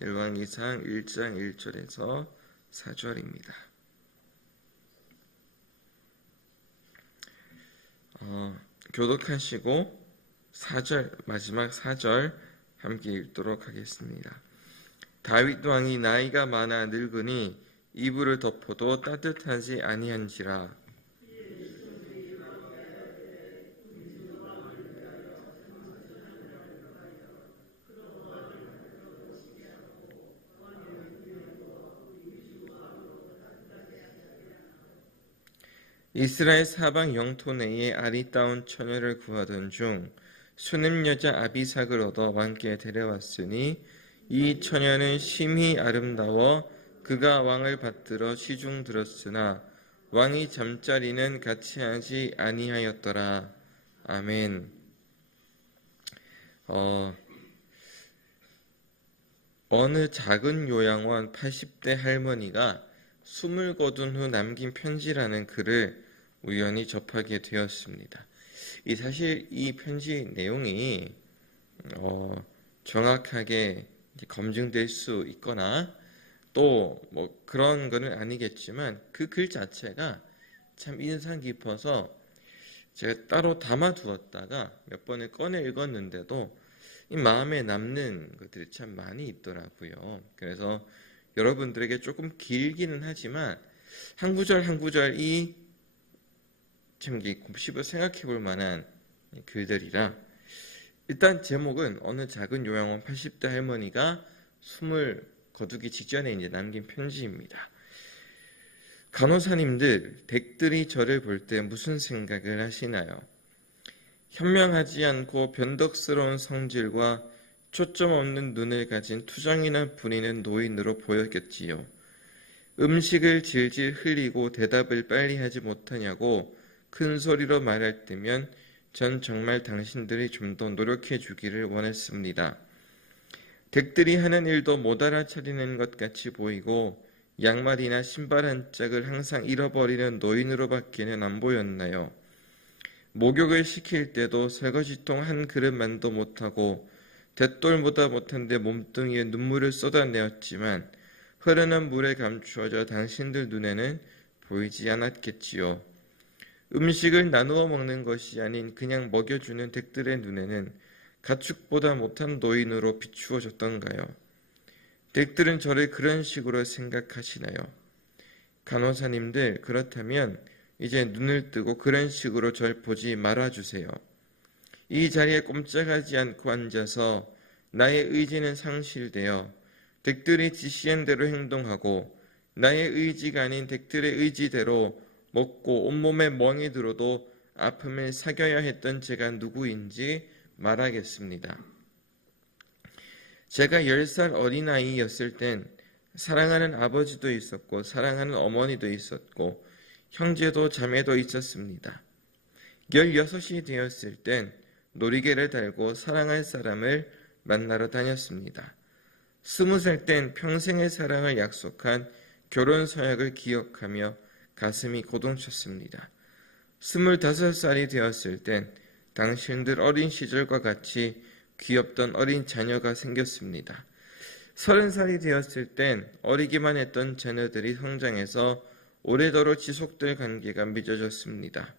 열왕기상 1장 1절에서 4절입니다. 교독하시고 마지막 4절 함께 읽도록 하겠습니다. 다윗 왕이 나이가 많아 늙으니 이불을 덮어도 따뜻하지 아니한지라. 이스라엘 사방 영토 내에 아리따운 처녀를 구하던 중 수냄 여자 아비삭을 얻어 왕께 데려왔으니 이 처녀는 심히 아름다워 그가 왕을 받들어 시중 들었으나 왕이 잠자리는 같이 하지 아니하였더라. 아멘. 어느 작은 요양원 80대 할머니가 숨을 거둔 후 남긴 편지라는 글을 우연히 접하게 되었습니다. 사실 이 편지 내용이 정확하게 검증될 수 있거나 또 뭐 그런 거는 아니겠지만 그 글 자체가 참 인상 깊어서 제가 따로 담아두었다가 몇 번을 꺼내 읽었는데도 이 마음에 남는 것들이 참 많이 있더라고요. 그래서 여러분들에게 조금 길기는 하지만 한 구절 한 구절이 참 곱씹어 생각해 볼 만한 글들이라 일단 제목은 어느 작은 요양원 80대 할머니가 숨을 거두기 직전에 이제 남긴 편지입니다. 간호사님들, 댁들이 저를 볼 때 무슨 생각을 하시나요? 현명하지 않고 변덕스러운 성질과 초점 없는 눈을 가진 투정이나 부리는 노인으로 보였겠지요. 음식을 질질 흘리고 대답을 빨리 하지 못하냐고 큰 소리로 말할 때면 전 정말 당신들이 좀 더 노력해 주기를 원했습니다. 댁들이 하는 일도 못 알아차리는 것 같이 보이고 양말이나 신발 한 짝을 항상 잃어버리는 노인으로밖에는 안 보였나요? 목욕을 시킬 때도 설거지통 한 그릇만도 못하고 대똘보다 못한데 몸뚱이에 눈물을 쏟아내었지만 흐르는 물에 감추어져 당신들 눈에는 보이지 않았겠지요. 음식을 나누어 먹는 것이 아닌 그냥 먹여주는 댁들의 눈에는 가축보다 못한 노인으로 비추어졌던가요? 댁들은 저를 그런 식으로 생각하시나요? 간호사님들, 그렇다면 이제 눈을 뜨고 그런 식으로 절 보지 말아주세요. 이 자리에 꼼짝하지 않고 앉아서 나의 의지는 상실되어 댁들이 지시한 대로 행동하고 나의 의지가 아닌 댁들의 의지대로 먹고 온몸에 멍이 들어도 아픔을 사겨야 했던 제가 누구인지 말하겠습니다. 제가 10살 어린아이였을 땐 사랑하는 아버지도 있었고 사랑하는 어머니도 있었고 형제도 자매도 있었습니다. 16이 되었을 땐 놀이개를 달고 사랑할 사람을 만나러 다녔습니다. 20살 땐 평생의 사랑을 약속한 결혼 서약을 기억하며 가슴이 고동쳤습니다. 25살이 되었을 땐 당신들 어린 시절과 같이 귀엽던 어린 자녀가 생겼습니다. 30살이 되었을 땐 어리기만 했던 자녀들이 성장해서 오래도록 지속될 관계가 맺어졌습니다.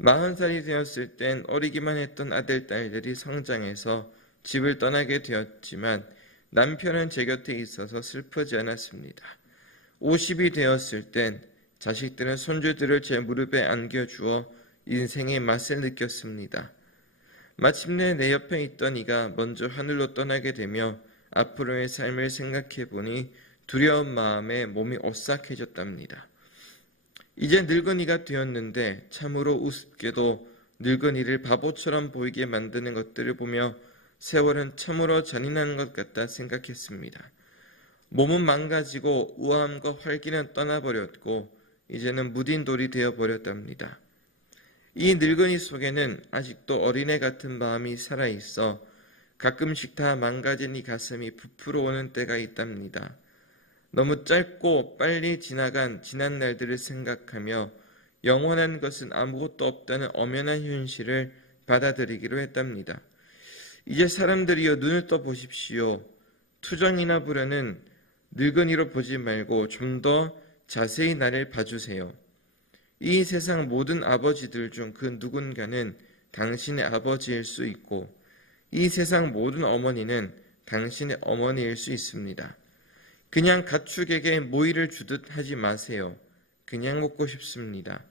40살이 되었을 땐 어리기만 했던 아들, 딸들이 성장해서 집을 떠나게 되었지만 남편은 제 곁에 있어서 슬프지 않았습니다. 50이 되었을 땐 자식들은 손주들을 제 무릎에 안겨주어 인생의 맛을 느꼈습니다. 마침내 내 옆에 있던 이가 먼저 하늘로 떠나게 되며 앞으로의 삶을 생각해 보니 두려운 마음에 몸이 오싹해졌답니다. 이제 늙은이가 되었는데 참으로 우습게도 늙은이를 바보처럼 보이게 만드는 것들을 보며 세월은 참으로 잔인한 것 같다 생각했습니다. 몸은 망가지고 우아함과 활기는 떠나버렸고 이제는 무딘 돌이 되어버렸답니다. 이 늙은이 속에는 아직도 어린애 같은 마음이 살아있어 가끔씩 다 망가진 이 가슴이 부풀어 오는 때가 있답니다. 너무 짧고 빨리 지나간 지난 날들을 생각하며 영원한 것은 아무것도 없다는 엄연한 현실을 받아들이기로 했답니다. 이제 사람들이여 눈을 떠 보십시오. 투정이나 부려는 늙은이로 보지 말고 좀 더 자세히 나를 봐주세요. 이 세상 모든 아버지들 중 그 누군가는 당신의 아버지일 수 있고 이 세상 모든 어머니는 당신의 어머니일 수 있습니다. 그냥 가축에게 모이를 주듯 하지 마세요. 그냥 먹고 싶습니다.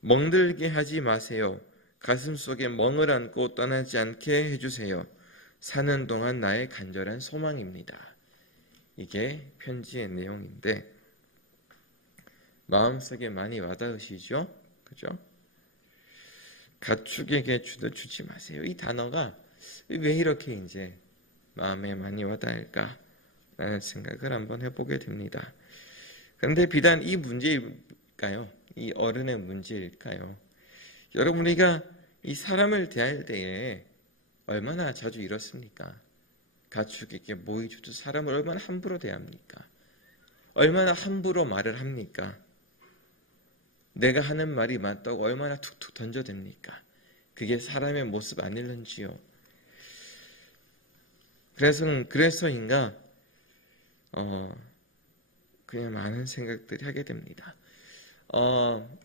멍들게 하지 마세요. 가슴속에 멍을 안고 떠나지 않게 해주세요. 사는 동안 나의 간절한 소망입니다. 이게 편지의 내용인데 마음속에 많이 와닿으시죠? 그죠? 가축에게 주듯 주지 마세요. 이 단어가 왜 이렇게 이제 마음에 많이 와닿을까? 라는 생각을 한번 해보게 됩니다. 그런데 비단 이 문제일까요? 이 어른의 문제일까요? 여러분, 우리가 이 사람을 대할 때에 얼마나 자주 이렇습니까? 가축에게 모이 주듯 사람을 얼마나 함부로 대합니까? 얼마나 함부로 말을 합니까? 내가 하는 말이 맞다고 얼마나 툭툭 던져댑니까? 그게 사람의 모습 아닐런지요. 그래서인가 그냥 많은 생각들이 하게 됩니다.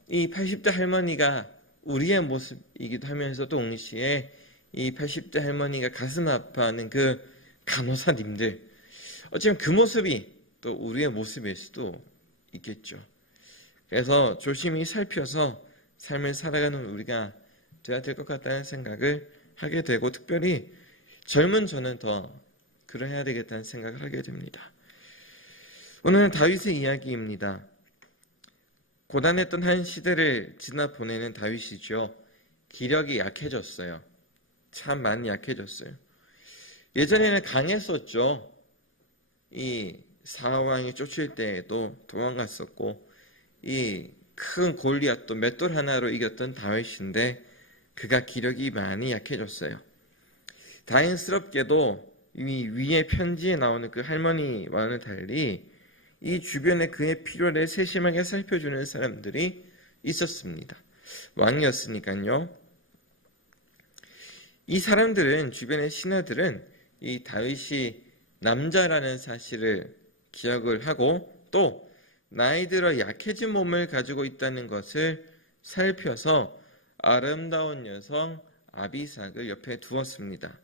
이 80대 할머니가 우리의 모습이기도 하면서 동시에 이 80대 할머니가 가슴 아파하는 그 간호사님들, 어쩌면 그 모습이 또 우리의 모습일 수도 있겠죠. 그래서 조심히 살펴서 삶을 살아가는 우리가 돼야 될 것 같다는 생각을 하게 되고, 특별히 젊은 저는 더 그래야 되겠다는 생각을 하게 됩니다. 오늘은 다윗의 이야기입니다. 고단했던 한 시대를 지나 보내는 다윗이죠. 기력이 약해졌어요. 참 많이 약해졌어요. 예전에는 강했었죠. 이 사왕이 쫓을 때에도 도망갔었고, 이 큰 골리앗도 맷돌 하나로 이겼던 다윗인데 그가 기력이 많이 약해졌어요. 다행스럽게도 이 위에 편지에 나오는 그 할머니와는 달리 이 주변에 그의 필요를 세심하게 살펴주는 사람들이 있었습니다. 왕이었으니까요. 이 사람들은, 주변의 신하들은 이 다윗이 남자라는 사실을 기억을 하고 또 나이 들어 약해진 몸을 가지고 있다는 것을 살펴서 아름다운 여성 아비삭을 옆에 두었습니다.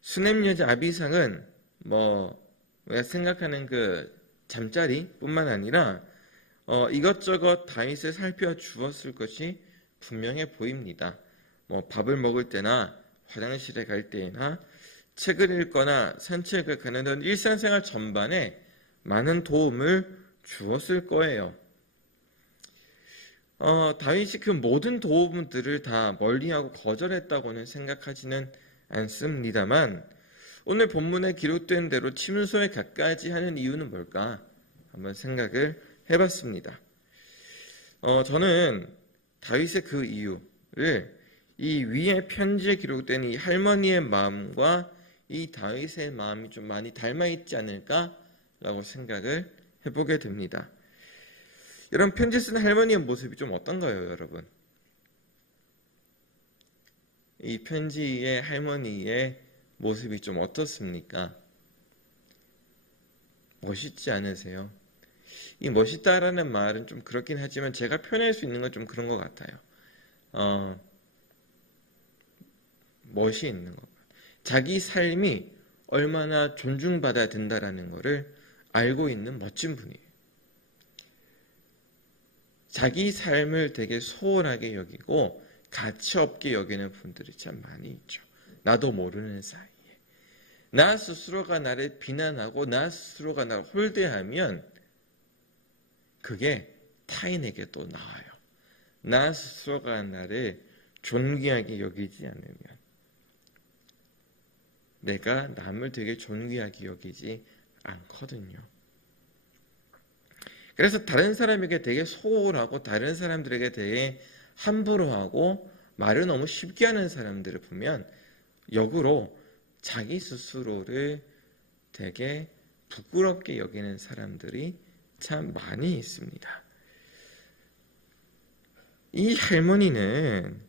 수냄 여자 아비삭은 우리가 생각하는 그 잠자리뿐만 아니라 이것저것 다윗을 살펴주었을 것이 분명해 보입니다. 밥을 먹을 때나 화장실에 갈 때나 책을 읽거나 산책을 가는 등 일상생활 전반에 많은 도움을 주었을 거예요. 다윗이 그 모든 도움들을 다 멀리하고 거절했다고는 생각하지는 않습니다만, 오늘 본문에 기록된 대로 침소에 가까이 하는 이유는 뭘까? 한번 생각을 해봤습니다. 저는 다윗의 그 이유를 이 위에 편지에 기록된 이 할머니의 마음과 이 다윗의 마음이 좀 많이 닮아있지 않을까라고 생각을 해보게 됩니다. 여러분, 편지 쓴 할머니의 모습이 좀 어떤가요, 여러분? 이 편지의 할머니의 모습이 좀 어떻습니까? 멋있지 않으세요? 이 멋있다라는 말은 좀 그렇긴 하지만 제가 표현할 수 있는 건 좀 그런 것 같아요. 멋이 있는 것. 자기 삶이 얼마나 존중받아야 된다라는 것을 알고 있는 멋진 분이에요. 자기 삶을 되게 소홀하게 여기고 가치 없게 여기는 분들이 참 많이 있죠. 나도 모르는 사이에. 나 스스로가 나를 비난하고 나 스스로가 나를 홀대하면 그게 타인에게 또 나와요. 나 스스로가 나를 존귀하게 여기지 않으면, 내가 남을 되게 존귀하게 여기지 않거든요. 그래서 다른 사람에게 되게 소홀하고 다른 사람들에게 되게 함부로 하고 말을 너무 쉽게 하는 사람들을 보면 역으로 자기 스스로를 되게 부끄럽게 여기는 사람들이 참 많이 있습니다. 이 할머니는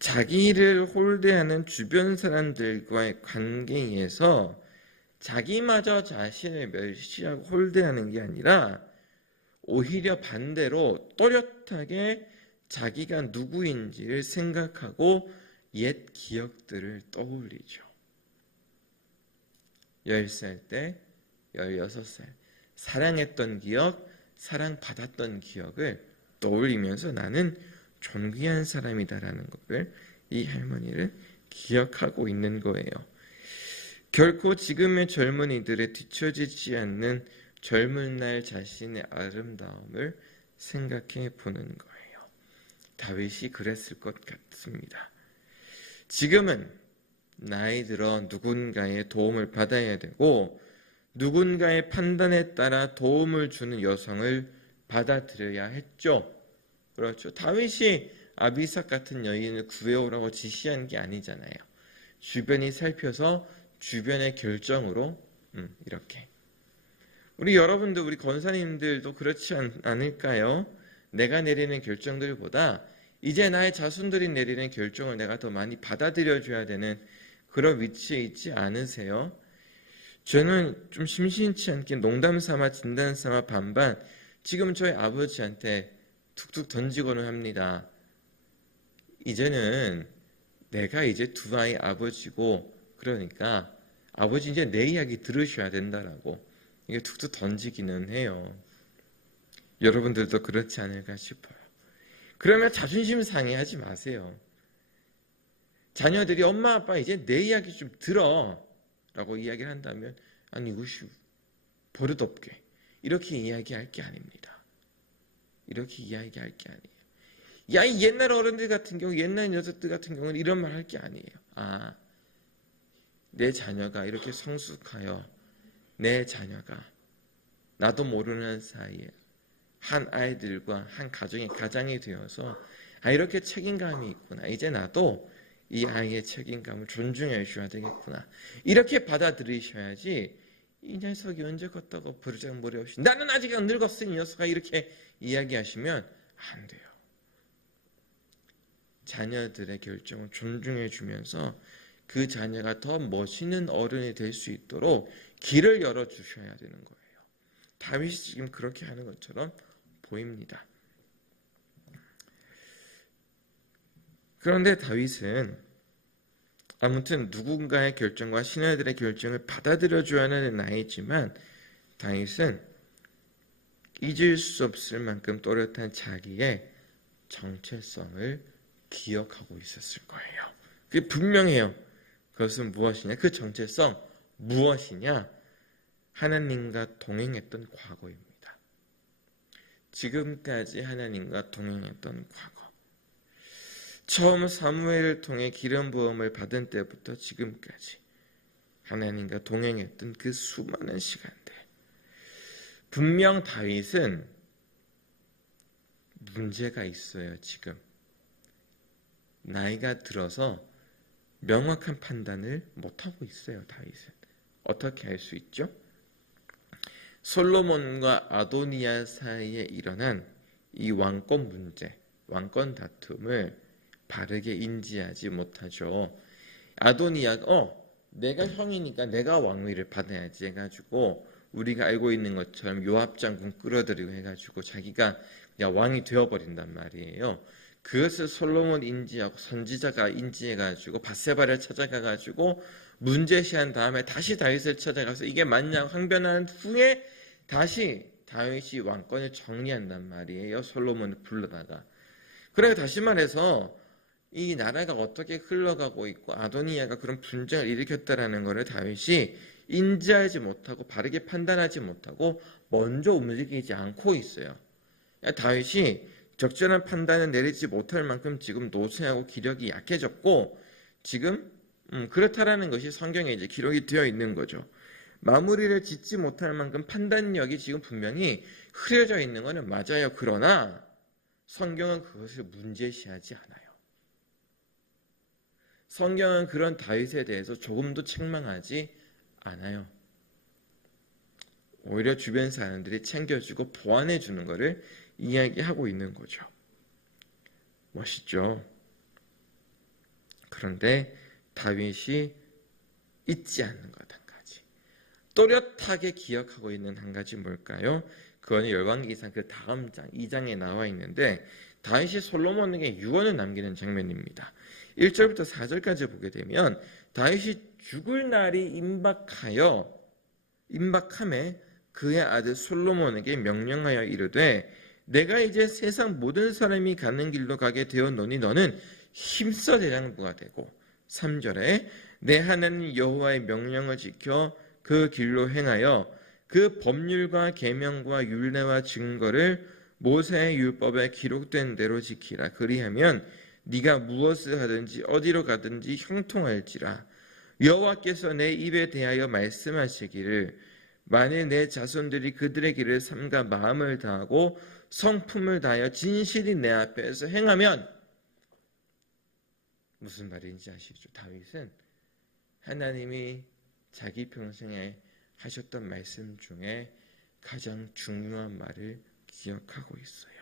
자기를 홀대하는 주변 사람들과의 관계에서 자기마저 자신을 멸시하고 홀대하는 게 아니라 오히려 반대로 또렷하게 자기가 누구인지를 생각하고 옛 기억들을 떠올리죠. 10살 때, 16살, 사랑했던 기억, 사랑받았던 기억을 떠올리면서 나는 존귀한 사람이다라는 것을 이 할머니를 기억하고 있는 거예요. 결코 지금의 젊은이들에 뒤처지지 않는 젊은 날 자신의 아름다움을 생각해 보는 거예요. 다윗이 그랬을 것 같습니다. 지금은 나이 들어 누군가의 도움을 받아야 되고 누군가의 판단에 따라 도움을 주는 여성을 받아들여야 했죠. 그렇죠. 다윗이 아비삭 같은 여인을 구해오라고 지시한 게 아니잖아요. 주변이 살펴서 주변의 결정으로 이렇게. 우리 여러분들, 우리 권사님들도 그렇지 않을까요? 내가 내리는 결정들보다 이제 나의 자손들이 내리는 결정을 내가 더 많이 받아들여줘야 되는 그런 위치에 있지 않으세요? 저는 좀 심심치 않게 농담 삼아 진단 삼아 반반 지금 저희 아버지한테 툭툭 던지고는 합니다. 이제는 내가 이제 두 아이 아버지고 그러니까 아버지 이제 내 이야기 들으셔야 된다라고 이게 툭툭 던지기는 해요. 여러분들도 그렇지 않을까 싶어요. 그러면 자존심 상해하지 마세요. 자녀들이 엄마 아빠 이제 내 이야기 좀 들어 라고 이야기를 한다면 아니 이것이 버릇없게 이렇게 이야기할 게 아닙니다. 이렇게 이야기할 게 아니에요. 야, 이 옛날 어른들 같은 경우 옛날 녀석들 같은 경우는 이런 말 할 게 아니에요. 아, 내 자녀가 이렇게 성숙하여 내 자녀가 나도 모르는 사이에 한 아이들과 한 가장이 되어서 아 이렇게 책임감이 있구나. 이제 나도 이 아이의 책임감을 존중해 줘야 되겠구나. 이렇게 받아들이셔야지 이 녀석이 언제 컸다고 버르장머리 없이 나는 아직 안 늙었으니 녀석아 이렇게 이야기하시면 안 돼요. 자녀들의 결정을 존중해 주면서 그 자녀가 더 멋있는 어른이 될 수 있도록 길을 열어주셔야 되는 거예요. 다윗이 지금 그렇게 하는 것처럼 보입니다. 그런데 다윗은 아무튼 누군가의 결정과 신하들의 결정을 받아들여줘야 하는 나이지만 다윗은 잊을 수 없을 만큼 또렷한 자기의 정체성을 기억하고 있었을 거예요. 그게 분명해요. 그것은 무엇이냐? 그 정체성 무엇이냐? 하나님과 동행했던 과거입니다. 지금까지 하나님과 동행했던 과거. 처음 사무엘을 통해 기름 부음을 받은 때부터 지금까지 하나님과 동행했던 그 수많은 시간들. 분명 다윗은 문제가 있어요. 지금 나이가 들어서 명확한 판단을 못하고 있어요. 다윗은 어떻게 할 수 있죠? 솔로몬과 아도니아 사이에 일어난 이 왕권 문제, 왕권 다툼을 바르게 인지하지 못하죠. 아도니아가 내가 형이니까 내가 왕위를 받아야지 해가지고 우리가 알고 있는 것처럼 요압 장군 끌어들이고 해가지고 자기가 그냥 왕이 되어버린단 말이에요. 그것을 솔로몬 인지하고 선지자가 인지해가지고 밧세바를 찾아가가지고 문제시한 다음에 다시 다윗을 찾아가서 이게 맞냐 항변한 후에 다시 다윗이 왕권을 정리한단 말이에요. 솔로몬을 불러다가. 그러니까 다시 말해서 이 나라가 어떻게 흘러가고 있고 아도니아가 그런 분쟁을 일으켰다라는 것을 다윗이 인지하지 못하고 바르게 판단하지 못하고 먼저 움직이지 않고 있어요. 다윗이 적절한 판단을 내리지 못할 만큼 지금 노쇠하고 기력이 약해졌고 지금 그렇다라는 것이 성경에 이제 기록이 되어 있는 거죠. 마무리를 짓지 못할 만큼 판단력이 지금 분명히 흐려져 있는 것은 맞아요. 그러나 성경은 그것을 문제시하지 않아요. 성경은 그런 다윗에 대해서 조금도 책망하지 않아요. 오히려 주변 사람들이 챙겨주고 보완해 주는 것을 이야기하고 있는 거죠. 멋있죠? 그런데 다윗이 잊지 않는 것 한 가지. 또렷하게 기억하고 있는 한 가지 뭘까요? 그거는 열왕기상 그 다음 장 2장에 나와 있는데 다윗이 솔로몬에게 유언을 남기는 장면입니다. 1절부터 4절까지 보게 되면 다윗이 죽을 날이 임박함에 그의 아들 솔로몬에게 명령하여 이르되 내가 이제 세상 모든 사람이 가는 길로 가게 되었노니 너는 힘써 대장부가 되고 3절에 내 하나님 여호와의 명령을 지켜 그 길로 행하여 그 법률과 계명과 율례와 증거를 모세의 율법에 기록된 대로 지키라. 그리하면 네가 무엇을 하든지 어디로 가든지 형통할지라. 여호와께서 내 입에 대하여 말씀하시기를 만일 내 자손들이 그들의 길을 삼가 마음을 다하고 성품을 다하여 진실이 내 앞에서 행하면 무슨 말인지 아시죠? 다윗은 하나님이 자기 평생에 하셨던 말씀 중에 가장 중요한 말을 기억하고 있어요.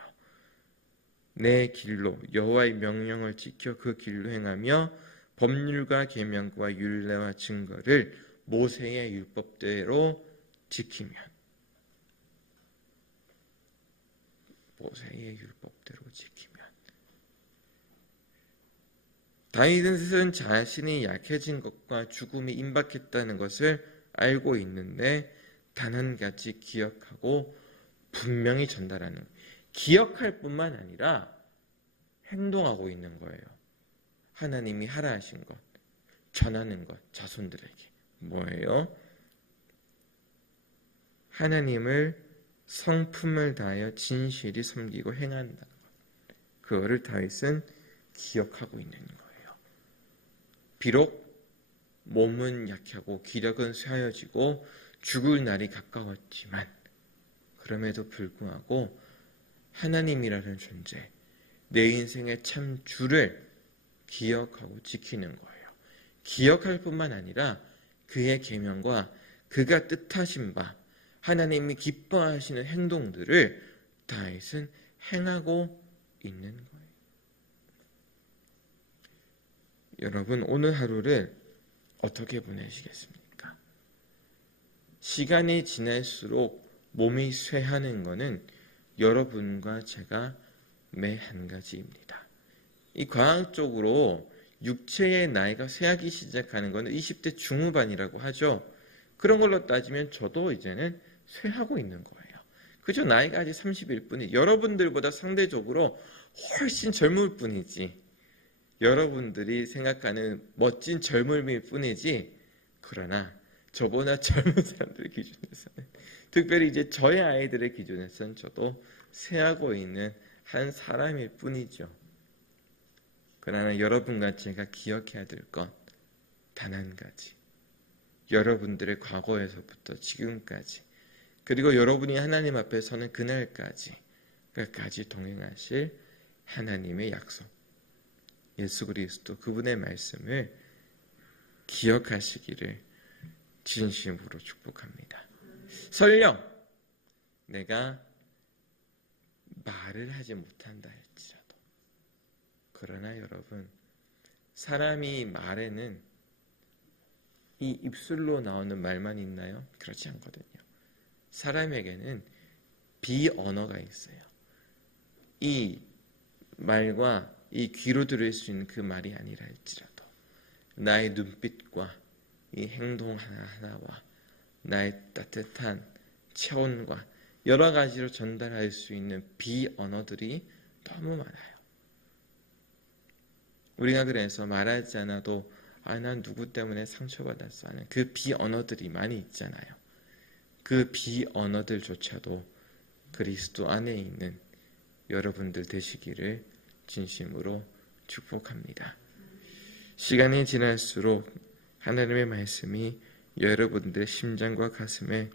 내 길로 여호와의 명령을 지켜 그 길로 행하며 법률과 계명과 율례와 증거를 모세의 율법대로 지키면 다윗은 자신이 약해진 것과 죽음이 임박했다는 것을 알고 있는데 단 한 가지 기억하고 분명히 전달하는, 기억할 뿐만 아니라 행동하고 있는 거예요. 하나님이 하라 하신 것, 전하는 것, 자손들에게 뭐예요? 하나님을 성품을 다하여 진실이 섬기고 행한다는 것. 그거를 다윗은 기억하고 있는 거예요. 비록 몸은 약하고 기력은 쇠하여지고 죽을 날이 가까웠지만 그럼에도 불구하고 하나님이라는 존재, 내 인생의 참 주를 기억하고 지키는 거예요. 기억할 뿐만 아니라 그의 계명과 그가 뜻하신 바, 하나님이 기뻐하시는 행동들을 다윗은 행하고 있는 거예요. 여러분, 오늘 하루를 어떻게 보내시겠습니까? 시간이 지날수록 몸이 쇠하는 것은 여러분과 제가 매 한 가지입니다. 이 과학적으로 육체의 나이가 쇠하기 시작하는 것은 20대 중후반이라고 하죠. 그런 걸로 따지면 저도 이제는 쇠하고 있는 거예요. 그저 나이가 아직 30일 뿐이, 여러분들보다 상대적으로 훨씬 젊을 뿐이지, 여러분들이 생각하는 멋진 젊음일 뿐이지, 그러나 저보다 젊은 사람들의 기준에서는, 특별히 이제 저의 아이들의 기준에서는 저도 쇠하고 있는 한 사람일 뿐이죠. 그러나 여러분과 제가 기억해야 될 것 단 한 가지, 여러분들의 과거에서부터 지금까지, 그리고 여러분이 하나님 앞에 서는 그날까지, 끝까지 동행하실 하나님의 약속, 예수 그리스도 그분의 말씀을 기억하시기를 진심으로 축복합니다. 설령 내가 말을 하지 못한다 할지라도, 그러나 여러분, 사람이 말에는 이 입술로 나오는 말만 있나요? 그렇지 않거든요. 사람에게는 비언어가 있어요. 이 말과 이 귀로 들을 수 있는 그 말이 아니라 할지라도 나의 눈빛과 이 행동 하나하나와 나의 따뜻한 체온과 여러 가지로 전달할 수 있는 비언어들이 너무 많아요. 우리가 그래서 말하지 않아도 난 누구 때문에 상처받았어 하는 그 비언어들이 많이 있잖아요. 그 비언어들조차도 그리스도 안에 있는 여러분들 되시기를 진심으로 축복합니다. 시간이 지날수록 하나님의 말씀이 여러분들의 심장과 가슴에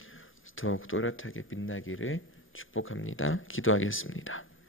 더욱 또렷하게 빛나기를 축복합니다. 기도하겠습니다.